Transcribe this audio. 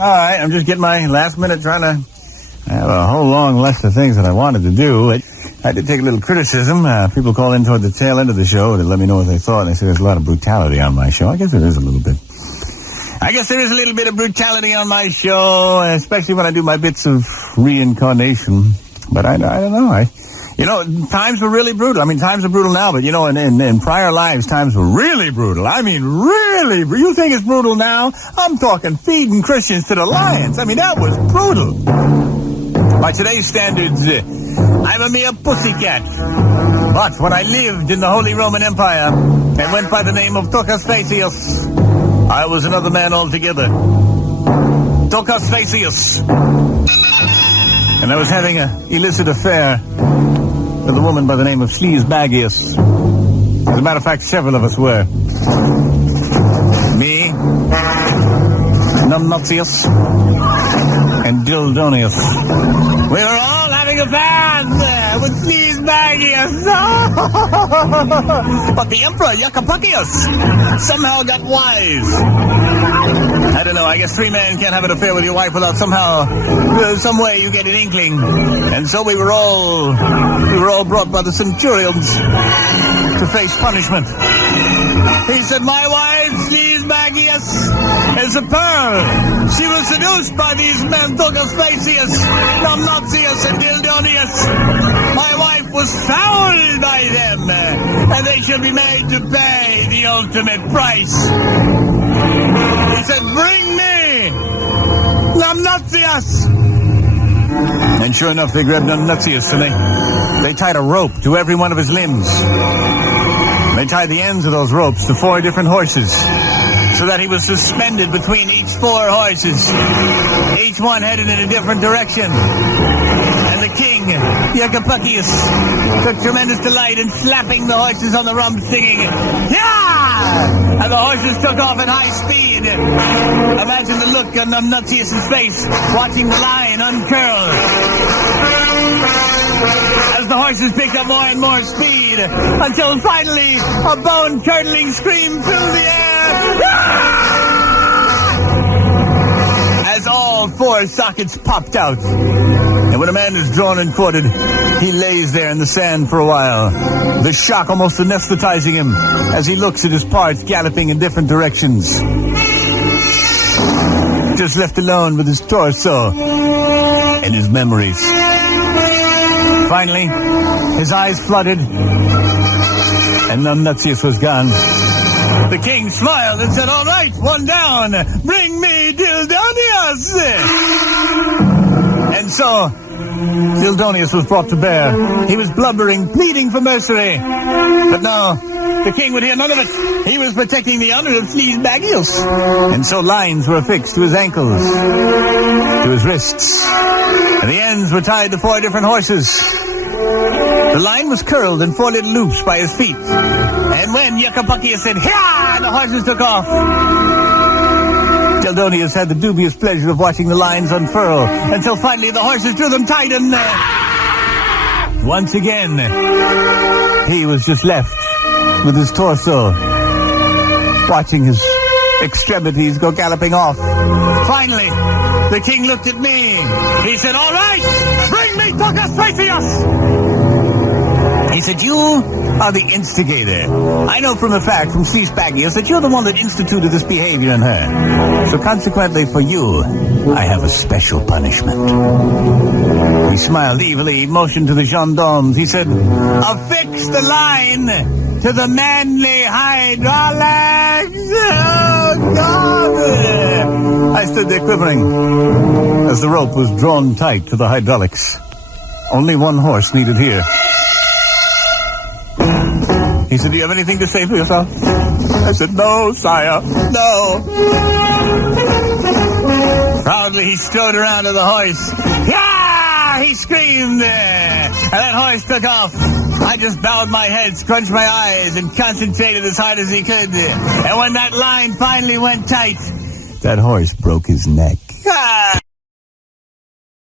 All right, I'm just getting my last minute trying to... I have a whole long list of things that I wanted to do. I did take a little criticism. People called in toward the tail end of the show to let me know what they thought. And they said there's a lot of brutality on my show. I guess there is a little bit. I guess there is a little bit of brutality on my show, especially when I do my bits of reincarnation. But I don't know. Times were really brutal. I mean, times are brutal now, but, in prior lives, times were really brutal. I mean, really. You think it's brutal now? I'm talking feeding Christians to the lions. I mean, that was brutal. By today's standards, I'm a mere pussycat. But when I lived in the Holy Roman Empire and went by the name of Toucasfacius, I was another man altogether. Toucasfacius. And I was having an illicit affair with a woman by the name of Toucasfacius. As a matter of fact, several of us were. Me, Numbnutius, and Dildonius. We were all having affairs with Toucasfacius. But the Emperor, Toucasfacius, somehow got wise. I don't know, I guess 3 men can't have an affair with your wife without some way you get an inkling. And so we were all brought by the centurions to face punishment. He said, my wife, Toucasfacius, is a pearl. She was seduced by these men, Toucasfacius, Numbnutius, and Dildonius. My wife was fouled by them, and they shall be made to pay the ultimate price. He said, bring me Numbnutius. And sure enough, they grabbed Numbnutius, and they tied a rope to every one of his limbs. They tied the ends of those ropes to 4 different horses, so that he was suspended between each 4 horses, each one headed in a different direction. And the king, Toucasfacius, took tremendous delight in slapping the horses on the rump, singing, yeah! And the horses took off at high speed. Imagine the look on Numbnutius' face, watching the lion uncurl. As the horses picked up more and more speed, until finally a bone-curdling scream filled the air. As all 4 sockets popped out. And when a man is drawn and quartered, he lays there in the sand for a while, the shock almost anesthetizing him as he looks at his parts galloping in different directions. Just left alone with his torso and his memories. Finally, his eyes flooded, and Numbnutius was gone. The king smiled and said, all right, one down, bring me Dildonius. And so, Dildonius was brought to bear. He was blubbering, pleading for mercy. But no, the king would hear none of it. He was protecting the honor of Toucasfacius. And so lines were affixed to his ankles, to his wrists, and the ends were tied to 4 different horses. The line was curled in 4 little loops by his feet. And when Toucasfacius said, "Hiya!" the horses took off. Dildonius had the dubious pleasure of watching the lines unfurl until finally the horses drew them tight and... once again, he was just left with his torso, watching his extremities go galloping off. Finally, the king looked at me. He said, all right, bring me Toucasfacius. He said, you are the instigator. I know from a fact from Toucasfacius that you're the one that instituted this behavior in her. So consequently for you, I have a special punishment. He smiled evilly, motioned to the gendarmes. He said, affix the line to the manly hydraulics. Oh, God. I stood there quivering as the rope was drawn tight to the hydraulics. Only one horse needed here. He said, do you have anything to say for yourself? I said, no, sire, no. Proudly he strode around to the horse. Yeah! He screamed. And that horse took off. I just bowed my head, scrunched my eyes, and concentrated as hard as he could. And when that line finally went tight, that horse broke his neck. Ah!